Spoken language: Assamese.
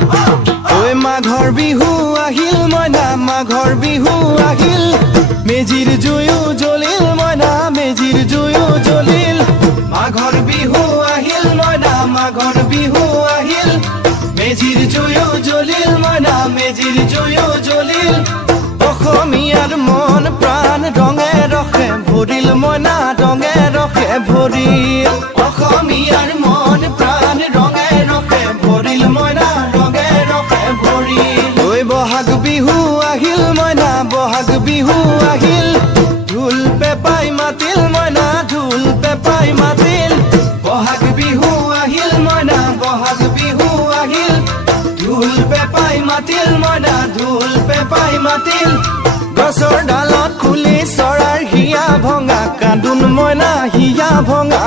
ঐ মাঘৰ বিহু আহিল মইনা মাঘৰ বিহু আহিল মেজিৰ জুয়ো জ্বলিল মইনা মেজিৰ জুয়ো জ্বলিল মাঘৰ বিহু আহিল মইনা মাঘৰ বিহু আহিল মেজিৰ জুয়ো জ্বলিল মইনা মেজিৰ জুয়ো জ্বলিল অসমীয়াৰ মন প্ৰাণ ৰঙে ৰখে ভৰিল মইনা ৰঙে ৰখে ভৰিল অসমীয়াৰ মন প্ৰাণ ৰঙে ৰখে ভৰিল মইনা ৰঙে ৰখে ভৰিল ঐ বহাগ বিহু আহিল মইনা বহাগ বিহু আহিল ঢোল পেপাই মাতিল মইনা ঢোল পেপাই মাতিল বহাগ বিহু আহিল মইনা বহাগ বিহু আহিল ঢোল পেপাই মাতিল মইনা ঢোল পেপাই মাতিল গছৰ ডালত খুলি চৰাৰ হিয়া ভঙা কান্দোন মইনা হিয়া ভঙা